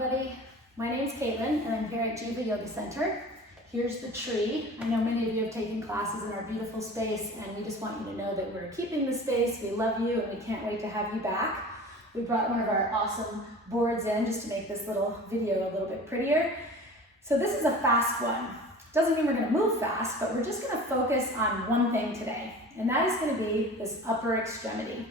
everybody. My name's Kaitlen and I'm here at Jiva Yoga Center. Here's the tree. I know many of you have taken classes in our beautiful space and we just want you to know that we're keeping the space, we love you, and we can't wait to have you back. We brought one of our awesome boards in just to make this little video a little bit prettier. So this is a fast one. Doesn't mean we're going to move fast, but we're just going to focus on one thing today, and that is going to be this upper extremity.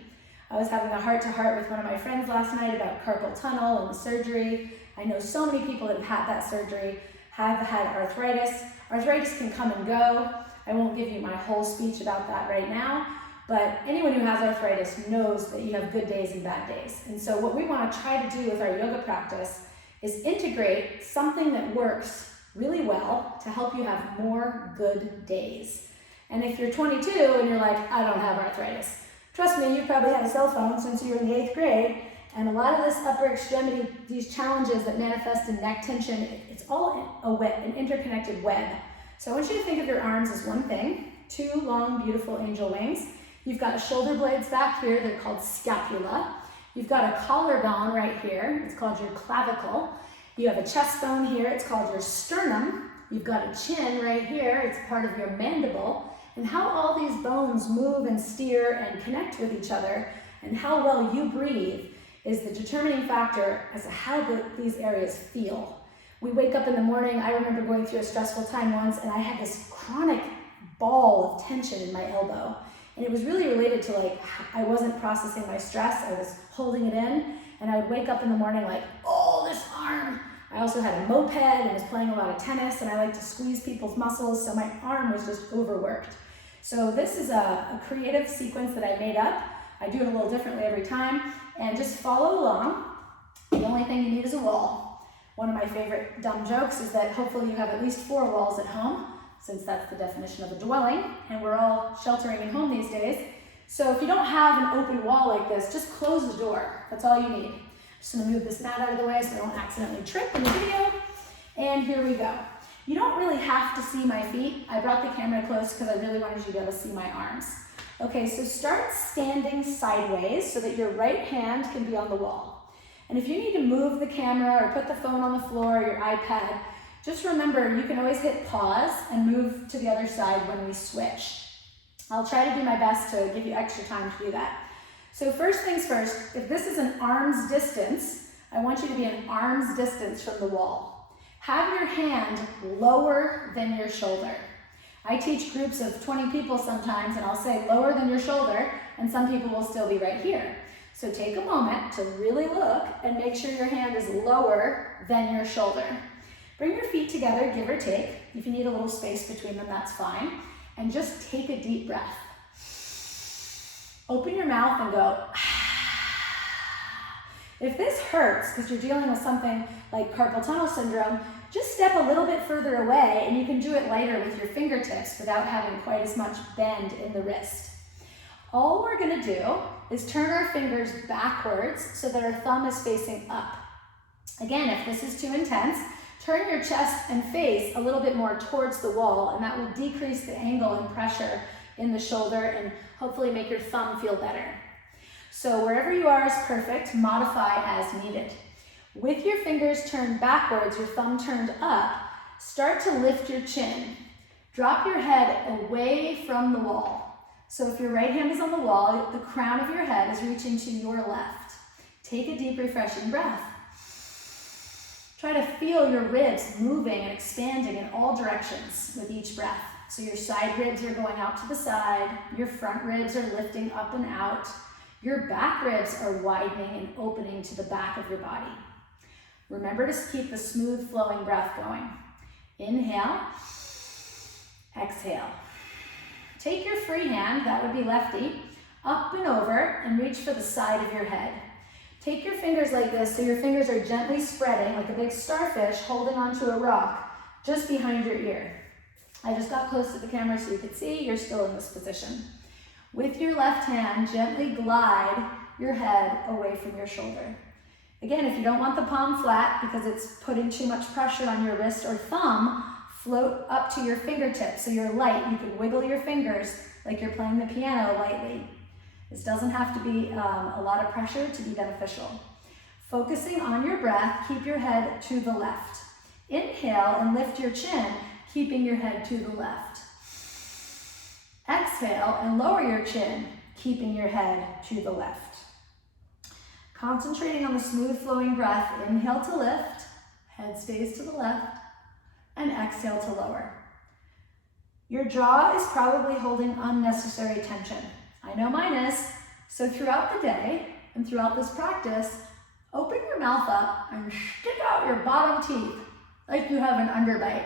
I was having a heart-to-heart with one of my friends last night about carpal tunnel and the surgery. I know so many people that have had that surgery have had arthritis. Arthritis can come and go. I won't give you my whole speech about that right now, but anyone who has arthritis knows that you have good days and bad days. And so what we want to try to do with our yoga practice is integrate something that works really well to help you have more good days. And if you're 22 and you're like, I don't have arthritis, trust me, you've probably had a cell phone since you were in the 8th grade, and a lot of this upper extremity, these challenges that manifest in neck tension, it's all an interconnected web. So I want you to think of your arms as one thing, two long, beautiful angel wings. You've got shoulder blades back here, they're called scapula. You've got a collarbone right here, it's called your clavicle. You have a chest bone here, it's called your sternum. You've got a chin right here, it's part of your mandible. And how all these bones move and steer and connect with each other and how well you breathe is the determining factor as to how these areas feel. We wake up in the morning, I remember going through a stressful time once and I had this chronic ball of tension in my elbow. And it was really related to like, I wasn't processing my stress, I was holding it in, and I would wake up in the morning like, oh, this arm. I also had a moped and was playing a lot of tennis, and I like to squeeze people's muscles, so my arm was just overworked. So this is a creative sequence that I made up. I do it a little differently every time, and just follow along. The only thing you need is a wall. One of my favorite dumb jokes is that hopefully you have at least 4 walls at home, since that's the definition of a dwelling, and we're all sheltering at home these days. So if you don't have an open wall like this, just close the door. That's all you need. Just gonna move this mat out of the way so I don't accidentally trip in the video. And here we go. You don't really have to see my feet. I brought the camera close because I really wanted you to be able to see my arms. Okay, so start standing sideways so that your right hand can be on the wall. And if you need to move the camera or put the phone on the floor or your iPad, just remember you can always hit pause and move to the other side when we switch. I'll try to do my best to give you extra time to do that. So first things first, if this is an arm's distance, I want you to be an arm's distance from the wall. Have your hand lower than your shoulder. I teach groups of 20 people sometimes and I'll say lower than your shoulder, and some people will still be right here. So take a moment to really look and make sure your hand is lower than your shoulder. Bring your feet together, give or take. If you need a little space between them, that's fine. And just take a deep breath. Open your mouth and go, If this hurts because you're dealing with something like carpal tunnel syndrome, just step a little bit further away and you can do it lighter with your fingertips without having quite as much bend in the wrist. All we're gonna do is turn our fingers backwards so that our thumb is facing up. Again, if this is too intense, turn your chest and face a little bit more towards the wall, and that will decrease the angle and pressure in the shoulder and hopefully make your thumb feel better. So wherever you are is perfect, modify as needed. With your fingers turned backwards, your thumb turned up, start to lift your chin. Drop your head away from the wall. So if your right hand is on the wall, the crown of your head is reaching to your left. Take a deep, refreshing breath. Try to feel your ribs moving and expanding in all directions with each breath. So your side ribs are going out to the side, your front ribs are lifting up and out, your back ribs are widening and opening to the back of your body. Remember to keep the smooth flowing breath going. Inhale, exhale. Take your free hand, that would be lefty, up and over and reach for the side of your head. Take your fingers like this so your fingers are gently spreading like a big starfish holding onto a rock just behind your ear. I just got close to the camera so you could see you're still in this position. With your left hand, gently glide your head away from your shoulder. Again, if you don't want the palm flat because it's putting too much pressure on your wrist or thumb, float up to your fingertips so you're light. You can wiggle your fingers like you're playing the piano lightly. This doesn't have to be a lot of pressure to be beneficial. Focusing on your breath, keep your head to the left. Inhale and lift your chin, keeping your head to the left. Exhale and lower your chin, keeping your head to the left. Concentrating on the smooth flowing breath, inhale to lift, head stays to the left, and exhale to lower. Your jaw is probably holding unnecessary tension. I know mine is. So throughout the day and throughout this practice, open your mouth up and stick out your bottom teeth like you have an underbite.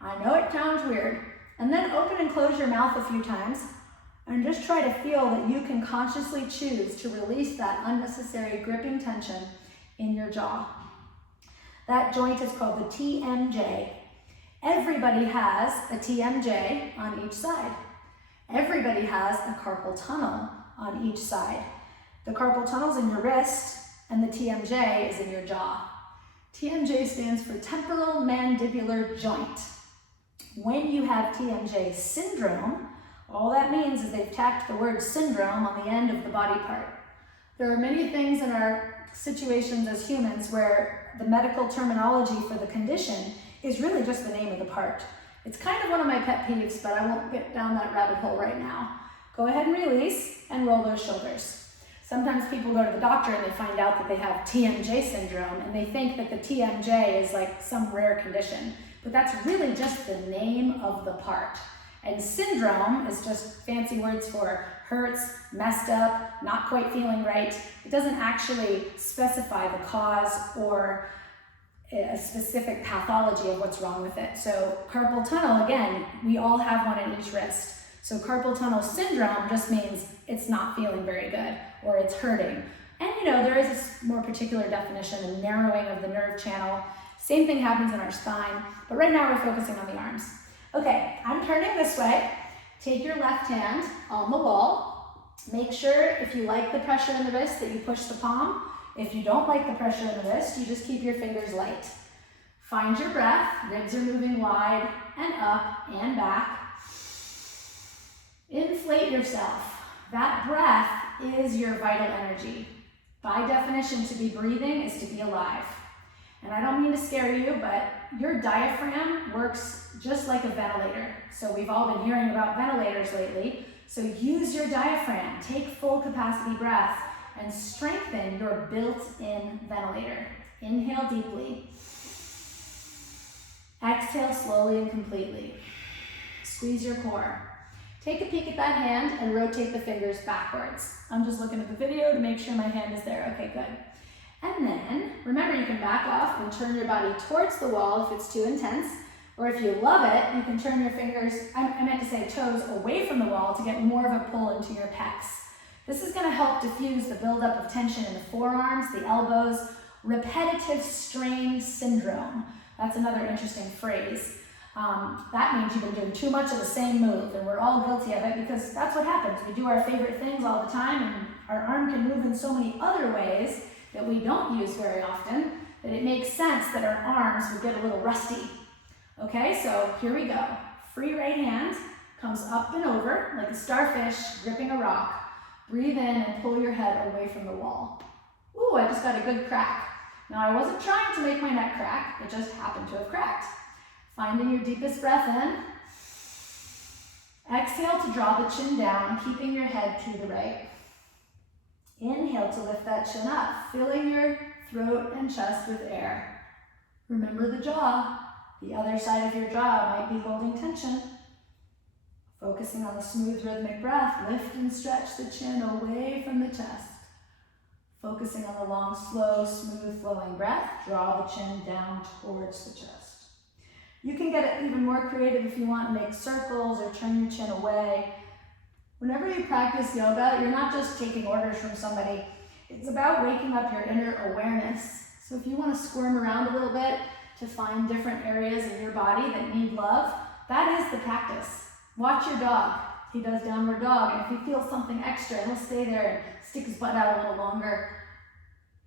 I know it sounds weird. And then open and close your mouth a few times and just try to feel that you can consciously choose to release that unnecessary gripping tension in your jaw. That joint is called the TMJ. Everybody has a TMJ on each side. Everybody has a carpal tunnel on each side. The carpal tunnel's in your wrist and the TMJ is in your jaw. TMJ stands for temporal mandibular joint. When you have TMJ syndrome, all that means is they've tacked the word syndrome on the end of the body part. There are many things in our situations as humans where the medical terminology for the condition is really just the name of the part. It's kind of one of my pet peeves, but I won't get down that rabbit hole right now. Go ahead and release and roll those shoulders. Sometimes people go to the doctor and they find out that they have TMJ syndrome and they think that the TMJ is like some rare condition, but that's really just the name of the part. And syndrome is just fancy words for hurts, messed up, not quite feeling right. It doesn't actually specify the cause or a specific pathology of what's wrong with it. So carpal tunnel, again, we all have one in each wrist. So carpal tunnel syndrome just means it's not feeling very good or it's hurting. And there is a more particular definition, a narrowing of the nerve channel. Same thing happens in our spine, but right now we're focusing on the arms. Okay, I'm turning this way. Take your left hand on the wall. Make sure if you like the pressure in the wrist that you push the palm. If you don't like the pressure in the wrist, you just keep your fingers light. Find your breath. Ribs are moving wide and up and back. Inflate yourself. That breath is your vital energy. By definition, to be breathing is to be alive. And I don't mean to scare you, but your diaphragm works just like a ventilator. So we've all been hearing about ventilators lately. So use your diaphragm. Take full capacity breath and strengthen your built-in ventilator. Inhale deeply. Exhale slowly and completely. Squeeze your core. Take a peek at that hand and rotate the fingers backwards. I'm just looking at the video to make sure my hand is there. Okay, good. And then, remember, you can back off and turn your body towards the wall if it's too intense, or if you love it, you can turn your fingers, I meant to say toes, away from the wall to get more of a pull into your pecs. This is going to help diffuse the buildup of tension in the forearms, the elbows, repetitive strain syndrome. That's another interesting phrase. That means you've been doing too much of the same move, and we're all guilty of it because that's what happens. We do our favorite things all the time, and our arm can move in so many other ways that we don't use very often, that it makes sense that our arms would get a little rusty. Okay, so here we go. Free right hand comes up and over like a starfish gripping a rock. Breathe in and pull your head away from the wall. Ooh, I just got a good crack. Now I wasn't trying to make my neck crack, it just happened to have cracked. Finding your deepest breath in. Exhale to draw the chin down, keeping your head to the right. Inhale to lift that chin up, filling your throat and chest with air. Remember the jaw. The other side of your jaw might be holding tension. Focusing on the smooth rhythmic breath, lift and stretch the chin away from the chest. Focusing on the long, slow, smooth flowing breath, draw the chin down towards the chest. You can get even more creative if you want and make circles or turn your chin away. Whenever you practice yoga, you're not just taking orders from somebody. It's about waking up your inner awareness. So if you want to squirm around a little bit to find different areas in your body that need love, that is the practice. Watch your dog. He does downward dog, and if he feels something extra, he'll stay there and stick his butt out a little longer.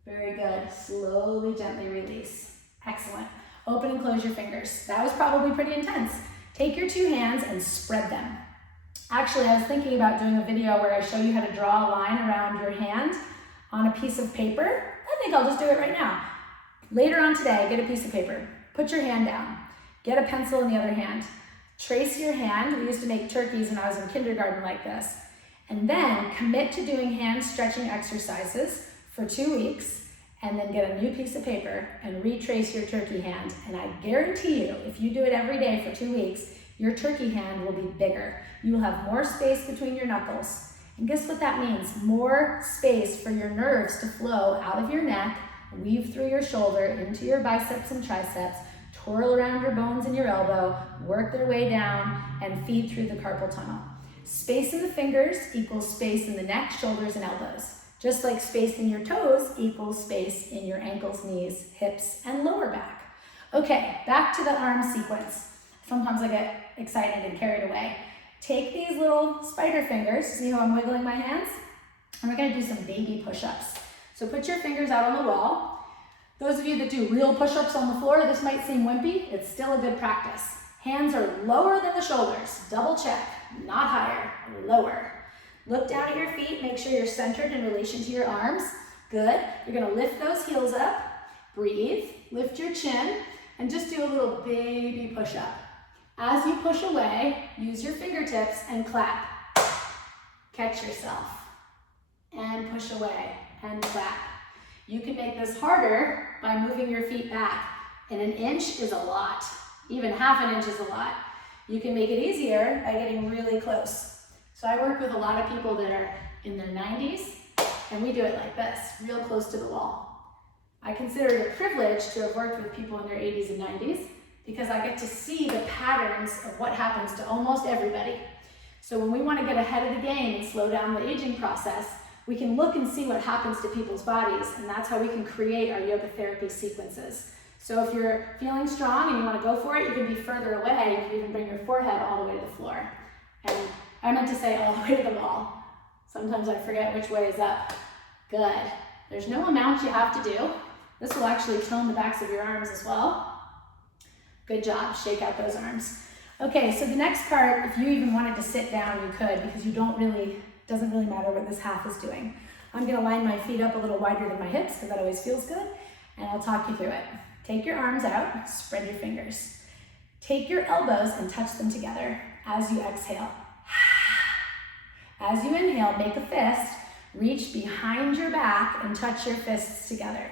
Very good. Slowly, gently release. Excellent. Open and close your fingers. That was probably pretty intense. Take your two hands and spread them. Actually, I was thinking about doing a video where I show you how to draw a line around your hand on a piece of paper. I think I'll just do it right now. Later on today, get a piece of paper. Put your hand down. Get a pencil in the other hand. Trace your hand. We used to make turkeys when I was in kindergarten like this. And then commit to doing hand stretching exercises for 2 weeks, and then get a new piece of paper and retrace your turkey hand. And I guarantee you, if you do it every day for 2 weeks, your turkey hand will be bigger. You will have more space between your knuckles. And guess what that means? More space for your nerves to flow out of your neck, weave through your shoulder, into your biceps and triceps, twirl around your bones and your elbow, work their way down, and feed through the carpal tunnel. Space in the fingers equals space in the neck, shoulders, and elbows. Just like space in your toes equals space in your ankles, knees, hips, and lower back. Okay, back to the arm sequence. Sometimes I get excited and carried away. Take these little spider fingers, see how I'm wiggling my hands? And we're gonna do some baby push-ups. So put your fingers out on the wall. Those of you that do real push-ups on the floor, this might seem wimpy, it's still a good practice. Hands are lower than the shoulders, double check, not higher, lower. Look down at your feet, make sure you're centered in relation to your arms. Good, you're gonna lift those heels up, breathe, lift your chin, and just do a little baby push-up. As you push away, use your fingertips and clap. Catch yourself, and push away, and clap. You can make this harder by moving your feet back, and 1 inch is a lot. Even half an inch is a lot. You can make it easier by getting really close. So I work with a lot of people that are in their 90s, and we do it like this, real close to the wall. I consider it a privilege to have worked with people in their 80s and 90s because I get to see the patterns of what happens to almost everybody. So when we want to get ahead of the game and slow down the aging process, we can look and see what happens to people's bodies, and that's how we can create our yoga therapy sequences. So if you're feeling strong and you want to go for it, you can be further away. You can even bring your forehead all the way to the floor. And I meant to say all the way to the wall. Sometimes I forget which way is up. Good. There's no amount you have to do. This will actually tone the backs of your arms as well. Good job. Shake out those arms. Okay, so the next part, if you even wanted to sit down, you could, because doesn't really matter what this half is doing. I'm gonna line my feet up a little wider than my hips, because that always feels good, and I'll talk you through it. Take your arms out, spread your fingers. Take your elbows and touch them together as you exhale. As you inhale, make a fist, reach behind your back and touch your fists together.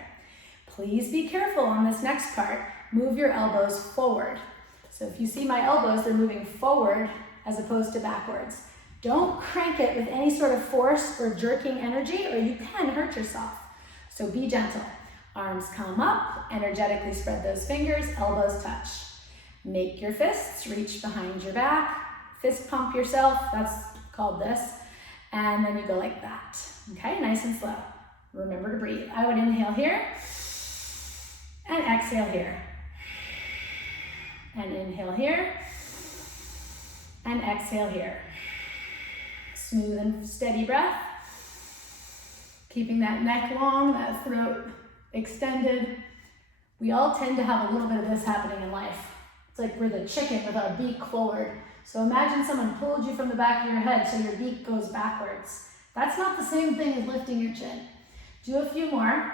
Please be careful on this next part. Move your elbows forward. So if you see my elbows, they're moving forward as opposed to backwards. Don't crank it with any sort of force or jerking energy, or you can hurt yourself. So be gentle. Arms come up, energetically spread those fingers, elbows touch. Make your fists, reach behind your back, fist pump yourself, that's called this, and then you go like that. Okay, nice and slow. Remember to breathe. I would inhale here, and exhale here. And inhale here, and exhale here. Smooth and steady breath. Keeping that neck long, that throat extended. We all tend to have a little bit of this happening in life. It's like we're the chicken with our beak forward. So imagine someone pulled you from the back of your head so your beak goes backwards. That's not the same thing as lifting your chin. Do a few more.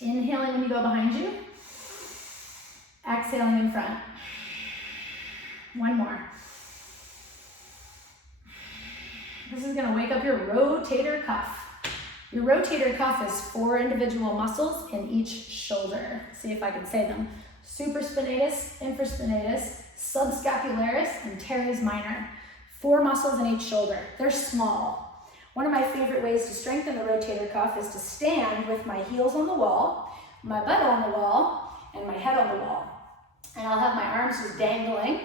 Inhaling when you go behind you. Exhaling in front. One more. This is gonna wake up your rotator cuff. Your rotator cuff is 4 individual muscles in each shoulder. See if I can say them. Supraspinatus, infraspinatus, subscapularis, and teres minor. 4 muscles in each shoulder. They're small. One of my favorite ways to strengthen the rotator cuff is to stand with my heels on the wall, my butt on the wall, and my head on the wall. And I'll have my arms just dangling.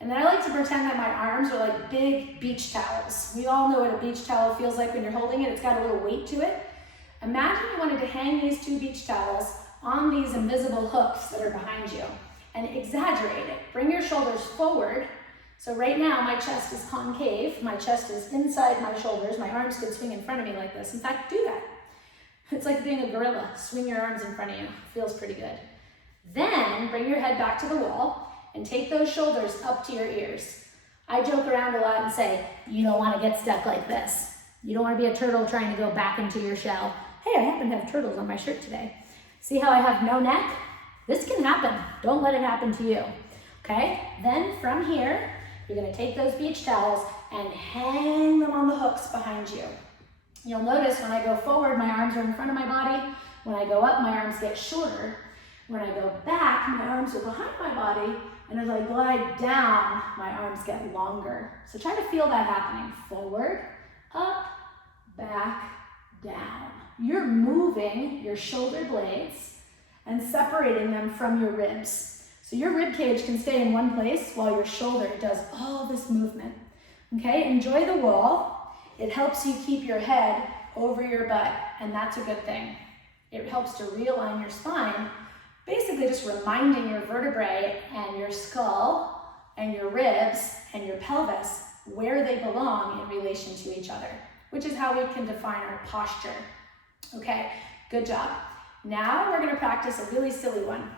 And then I like to pretend that my arms are like big beach towels. We all know what a beach towel feels like when you're holding it. It's got a little weight to it. Imagine you wanted to hang these 2 beach towels on these invisible hooks that are behind you and exaggerate it. Bring your shoulders forward. So right now my chest is concave. My chest is inside my shoulders. My arms could swing in front of me like this. In fact, do that. It's like being a gorilla. Swing your arms in front of you. Feels pretty good. Then bring your head back to the wall and take those shoulders up to your ears. I joke around a lot and say, you don't want to get stuck like this. You don't want to be a turtle trying to go back into your shell. hey, I happen to have turtles on my shirt today. See how I have no neck? This can happen. Don't let it happen to you. Okay? Then from here, you're gonna take those beach towels and hang them on the hooks behind you. You'll notice when I go forward, my arms are in front of my body. When I go up, my arms get shorter. When I go back, my arms are behind my body. And as I glide down, my arms get longer. So try to feel that happening. Forward, up, back, down. You're moving your shoulder blades and separating them from your ribs. So your rib cage can stay in one place while your shoulder does all this movement. Okay, enjoy the wall. It helps you keep your head over your butt, and that's a good thing. It helps to realign your spine, basically just reminding your vertebrae and your skull and your ribs and your pelvis where they belong in relation to each other, which is how we can define our posture. Okay, good job. Now we're gonna practice a really silly one.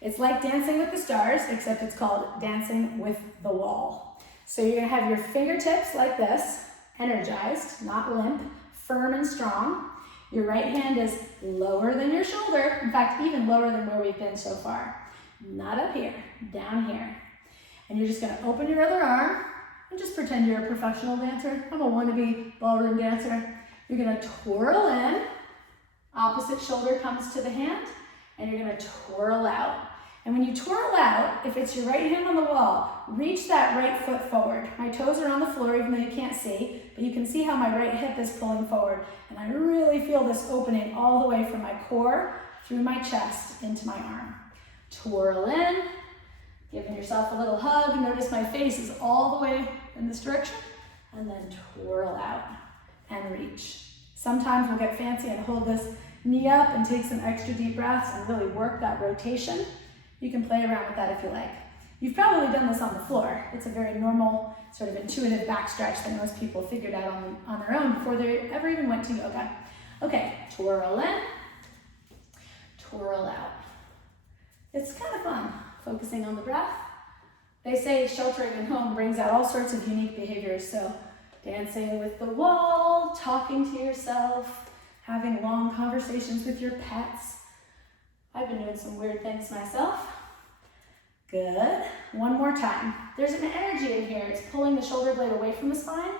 It's like Dancing with the Stars, except it's called Dancing with the Wall. So you're gonna have your fingertips like this, energized, not limp, firm and strong. Your right hand is lower than your shoulder. In fact, even lower than where we've been so far. Not up here, down here. And you're just gonna open your other arm and just pretend you're a professional dancer. I'm a wannabe ballroom dancer. You're gonna twirl in, opposite shoulder comes to the hand, and you're gonna twirl out. And when you twirl out, if it's your right hand on the wall, reach that right foot forward. My toes are on the floor, even though you can't see, but you can see how my right hip is pulling forward. And I really feel this opening all the way from my core, through my chest, into my arm. Twirl in, giving yourself a little hug. Notice my face is all the way in this direction. And then twirl out and reach. Sometimes we'll get fancy and hold this knee up and take some extra deep breaths and really work that rotation. You can play around with that if you like. You've probably done this on the floor. It's a very normal, sort of intuitive back stretch that most people figured out on their own before they ever even went to yoga. Okay, twirl in, twirl out. It's kind of fun, focusing on the breath. They say sheltering at home brings out all sorts of unique behaviors, so dancing with the wall, talking to yourself, having long conversations with your pets. I've been doing some weird things myself. Good. One more time. There's an energy in here. It's pulling the shoulder blade away from the spine.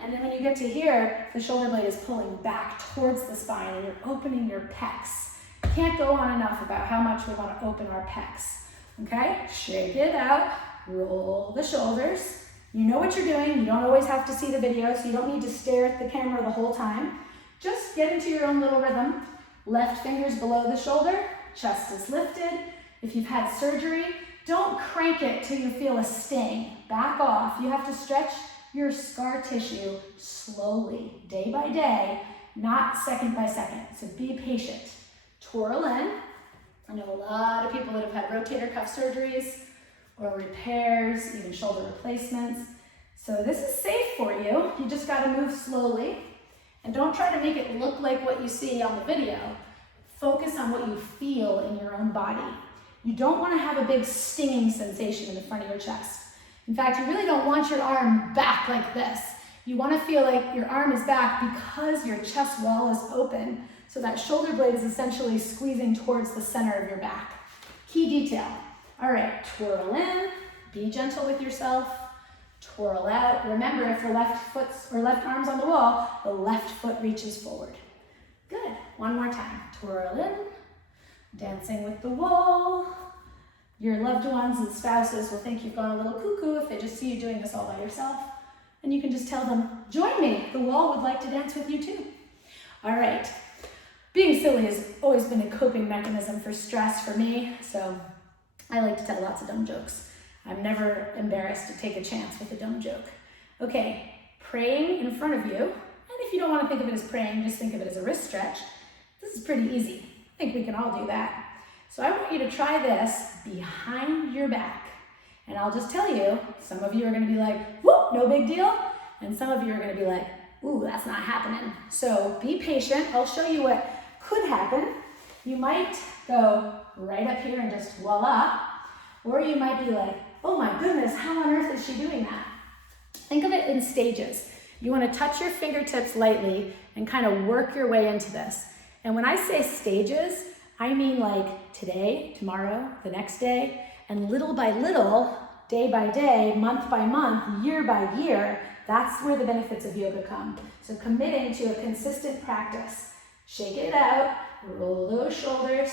And then when you get to here, the shoulder blade is pulling back towards the spine and you're opening your pecs. Can't go on enough about how much we want to open our pecs. Okay? Shake it out. Roll the shoulders. You know what you're doing. You don't always have to see the video, so you don't need to stare at the camera the whole time. Just get into your own little rhythm. Left finger's below the shoulder, chest is lifted. If you've had surgery, don't crank it till you feel a sting. Back off. You have to stretch your scar tissue slowly, day by day, not second by second. So be patient. Twirl in. I know a lot of people that have had rotator cuff surgeries or repairs, even shoulder replacements. So this is safe for you. You just got to move slowly. And don't try to make it look like what you see on the video. Focus on what you feel in your own body. You don't want to have a big stinging sensation in the front of your chest. In fact, you really don't want your arm back like this. You want to feel like your arm is back because your chest wall is open. So that shoulder blade is essentially squeezing towards the center of your back. Key detail. All right, twirl in, be gentle with yourself. Twirl out. Remember, if the left foot's or left arm's on the wall, the left foot reaches forward. Good. One more time. Twirl in. Dancing with the wall. Your loved ones and spouses will think you've gone a little cuckoo if they just see you doing this all by yourself. And you can just tell them, join me. The wall would like to dance with you too. All right. Being silly has always been a coping mechanism for stress for me, so I like to tell lots of dumb jokes. I'm never embarrassed to take a chance with a dumb joke. Okay, praying in front of you, and if you don't want to think of it as praying, just think of it as a wrist stretch. This is pretty easy. I think we can all do that. So I want you to try this behind your back. And I'll just tell you, some of you are going to be like, whoop, no big deal. And some of you are going to be like, ooh, that's not happening. So be patient. I'll show you what could happen. You might go right up here and just voila. Or you might be like, oh my goodness, how on earth is she doing that? Think of it in stages. You want to touch your fingertips lightly and kind of work your way into this. And when I say stages, I mean like today, tomorrow, the next day, and little by little, day by day, month by month, year by year. That's where the benefits of yoga come. So committing to a consistent practice. Shake it out, roll those shoulders,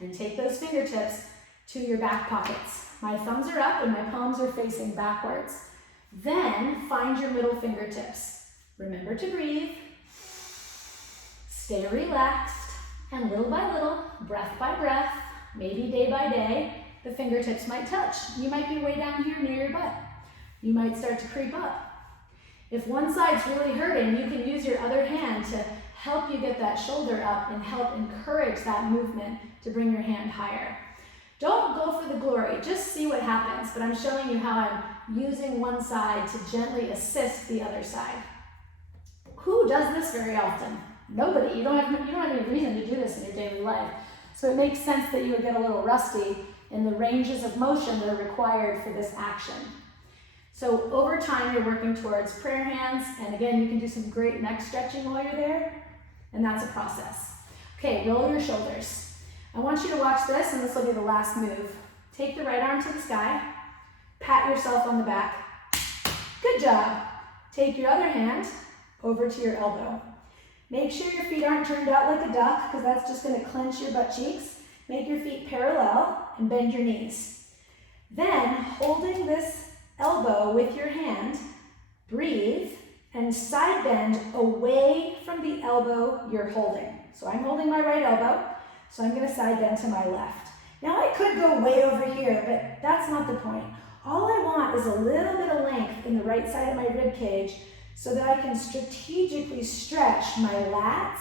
and take those fingertips to your back pockets. My thumbs are up and my palms are facing backwards. Then find your middle fingertips. Remember to breathe. Stay relaxed, and little by little, breath by breath, maybe day by day, the fingertips might touch. You might be way down here near your butt. You might start to creep up. If one side's really hurting, you can use your other hand to help you get that shoulder up and help encourage that movement to bring your hand higher. Don't go for the glory, just see what happens, but I'm showing you how I'm using one side to gently assist the other side. Who does this very often? Nobody. You don't have any reason to do this in your daily life. So it makes sense that you would get a little rusty in the ranges of motion that are required for this action. So over time, you're working towards prayer hands, and again, you can do some great neck stretching while you're there, and that's a process. Okay, roll your shoulders. I want you to watch this, and this will be the last move. Take the right arm to the sky, pat yourself on the back. Good job. Take your other hand over to your elbow. Make sure your feet aren't turned out like a duck, because that's just going to clench your butt cheeks. Make your feet parallel and bend your knees. Then, holding this elbow with your hand, breathe and side bend away from the elbow you're holding. So I'm holding my right elbow, so I'm going to side bend to my left. Now I could go way over here, but that's not the point. All I want is a little bit of length in the right side of my rib cage so that I can strategically stretch my lats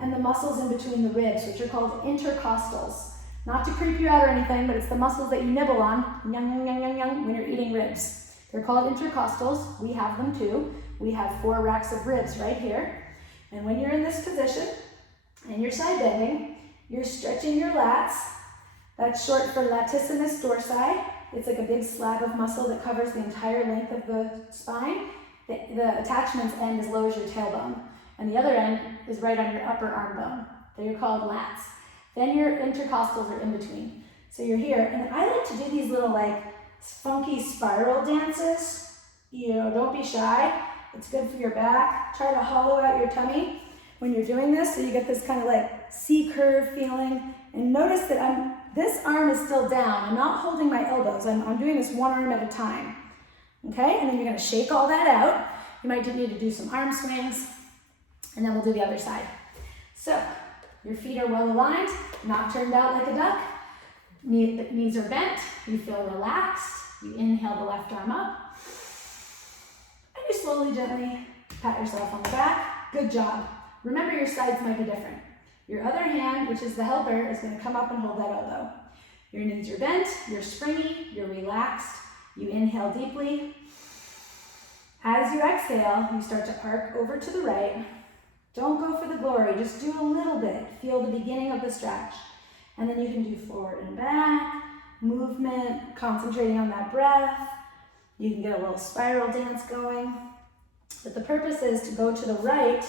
and the muscles in between the ribs, which are called intercostals. Not to creep you out or anything, but it's the muscles that you nibble on, when you're eating ribs. They're called intercostals. We have them too. We have 4 racks of ribs right here. And when you're in this position and you're side bending, you're stretching your lats. That's short for latissimus dorsi. It's like a big slab of muscle that covers the entire length of the spine. The attachment's end is low as your tailbone, and the other end is right on your upper arm bone. They're called lats. Then your intercostals are in between. So you're here, and I like to do these little like funky spiral dances. Don't be shy. It's good for your back. Try to hollow out your tummy when you're doing this, so you get this kind of like C-curve feeling. And notice that this arm is still down. I'm not holding my elbows. I'm doing this one arm at a time. Okay, and then you're gonna shake all that out. You might need to do some arm swings, and then we'll do the other side. So, your feet are well aligned, not turned out like a duck. Knees are bent, you feel relaxed. You inhale the left arm up, and you slowly, gently pat yourself on the back. Good job. Remember, your sides might be different. Your other hand, which is the helper, is gonna come up and hold that elbow. Your knees are bent, you're springy, you're relaxed. You inhale deeply. As you exhale, you start to arc over to the right. Don't go for the glory, just do a little bit. Feel the beginning of the stretch. And then you can do forward and back, movement, concentrating on that breath. You can get a little spiral dance going. But the purpose is to go to the right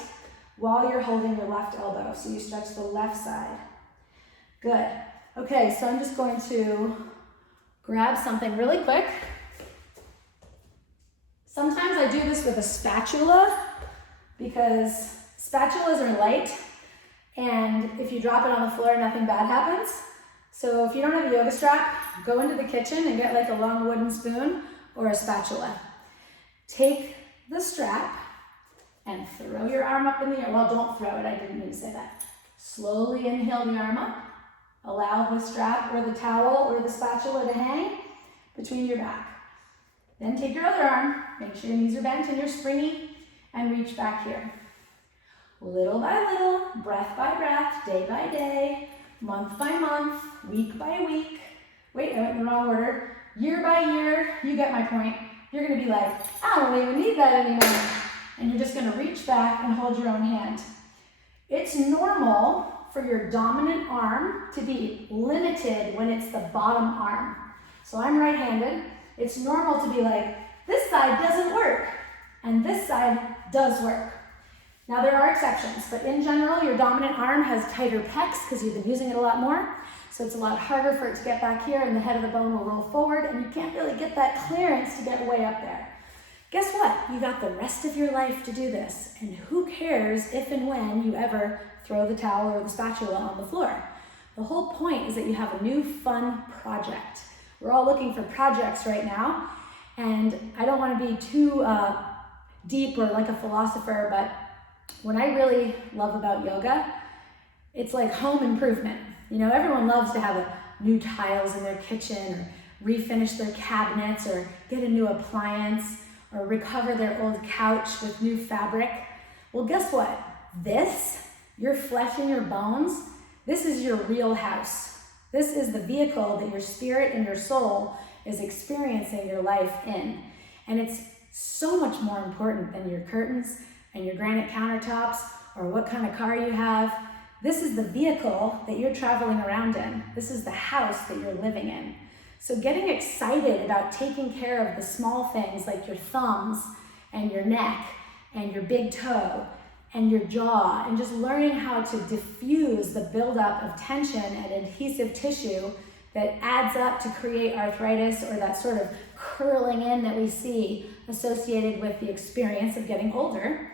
while you're holding your left elbow. So you stretch the left side. Good. Okay, so I'm just going to grab something really quick. Sometimes I do this with a spatula because spatulas are light, and if you drop it on the floor, nothing bad happens. So if you don't have a yoga strap, go into the kitchen and get like a long wooden spoon or a spatula. Take the strap and throw your arm up in the air. Well, don't throw it, I didn't mean to say that. Slowly inhale the arm up. Allow the strap or the towel or the spatula to hang between your back. Then take your other arm, make sure your knees are bent and you're springy, and reach back here. Little by little, breath by breath, day by day, month by month, week by week. Wait, I went in the wrong order. Year by year, you get my point. You're gonna be like, I don't even need that anymore. And you're just gonna reach back and hold your own hand. It's normal for your dominant arm to be limited when it's the bottom arm. So I'm right-handed. It's normal to be like, this side doesn't work, and this side does work. Now there are exceptions, but in general, your dominant arm has tighter pecs because you've been using it a lot more. So it's a lot harder for it to get back here, and the head of the bone will roll forward, and you can't really get that clearance to get way up there. Guess what? You got the rest of your life to do this, and who cares if and when you ever throw the towel or the spatula on the floor. The whole point is that you have a new fun project. We're all looking for projects right now, and I don't want to be too deep or like a philosopher, but what I really love about yoga, it's like home improvement. You know, everyone loves to have new tiles in their kitchen, or refinish their cabinets, or get a new appliance, or recover their old couch with new fabric. Well, guess what? This, your flesh and your bones, this is your real house. This is the vehicle that your spirit and your soul is experiencing your life in. And it's so much more important than your curtains and your granite countertops or what kind of car you have. This is the vehicle that you're traveling around in. This is the house that you're living in. So getting excited about taking care of the small things like your thumbs and your neck and your big toe and your jaw, and just learning how to diffuse the buildup of tension and adhesive tissue that adds up to create arthritis or that sort of curling in that we see associated with the experience of getting older.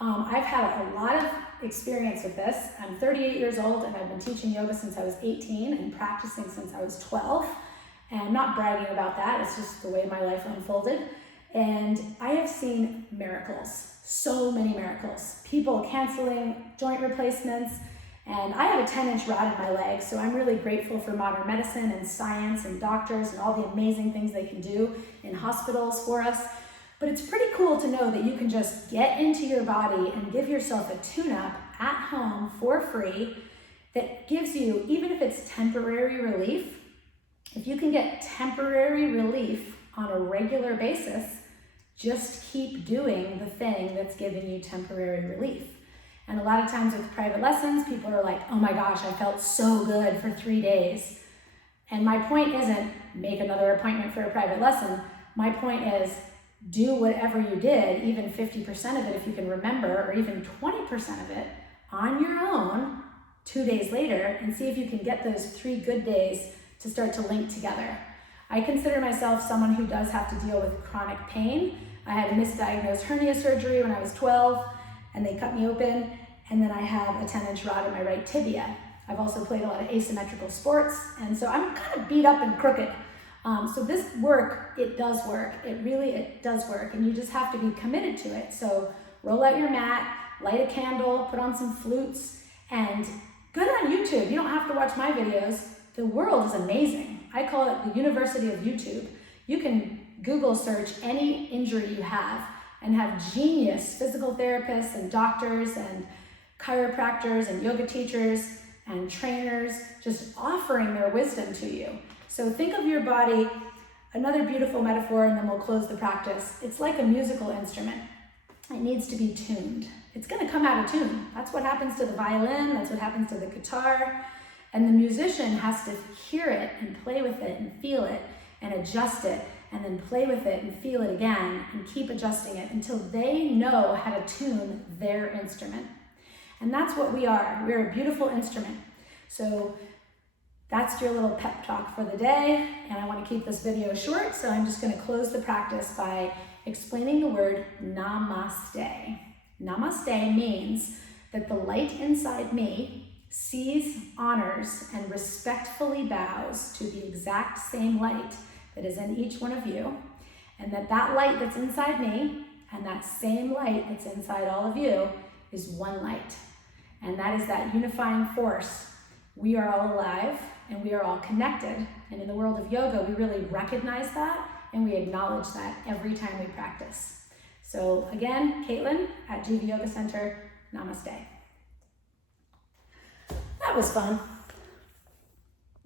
I've had a lot of experience with this. I'm 38 years old, and I've been teaching yoga since I was 18 and practicing since I was 12. And I'm not bragging about that, it's just the way my life unfolded. And I have seen miracles, so many miracles. People canceling joint replacements, and I have a 10-inch rod in my leg, so I'm really grateful for modern medicine and science and doctors and all the amazing things they can do in hospitals for us. But it's pretty cool to know that you can just get into your body and give yourself a tune-up at home for free that gives you, even if it's temporary relief, if you can get temporary relief on a regular basis, just keep doing the thing that's giving you temporary relief. And a lot of times with private lessons, people are like, oh my gosh, I felt so good for 3 days. And my point isn't make another appointment for a private lesson. My point is do whatever you did, even 50% of it if you can remember, or even 20% of it on your own 2 days later, and see if you can get those 3 good days to start to link together. I consider myself someone who does have to deal with chronic pain. I had a misdiagnosed hernia surgery when I was 12, and they cut me open, and then I have a 10-inch rod in my right tibia. I've also played a lot of asymmetrical sports, and so I'm kind of beat up and crooked. So this work, it does work. It does work, and you just have to be committed to it. So roll out your mat, light a candle, put on some flutes, and go on YouTube. You don't have to watch my videos. The world is amazing. I call it the University of YouTube. You can Google search any injury you have and have genius physical therapists and doctors and chiropractors and yoga teachers and trainers just offering their wisdom to you. So think of your body, another beautiful metaphor, and then we'll close the practice. It's like a musical instrument. It needs to be tuned. It's gonna come out of tune. That's what happens to the violin, that's what happens to the guitar. And the musician has to hear it and play with it and feel it and adjust it, and then play with it and feel it again and keep adjusting it until they know how to tune their instrument. And that's what we are. We're a beautiful instrument. So that's your little pep talk for the day, and I want to keep this video short, so I'm just going to close the practice by explaining the word namaste. Namaste means that the light inside me sees, honors, and respectfully bows to the exact same light that is in each one of you, and that light that's inside me and that same light that's inside all of you is one light. And that is that unifying force. We are all alive and we are all connected. And in the world of yoga, we really recognize that and we acknowledge that every time we practice. So again, Kaitlen at Jiva Yoga Center, namaste. That was fun.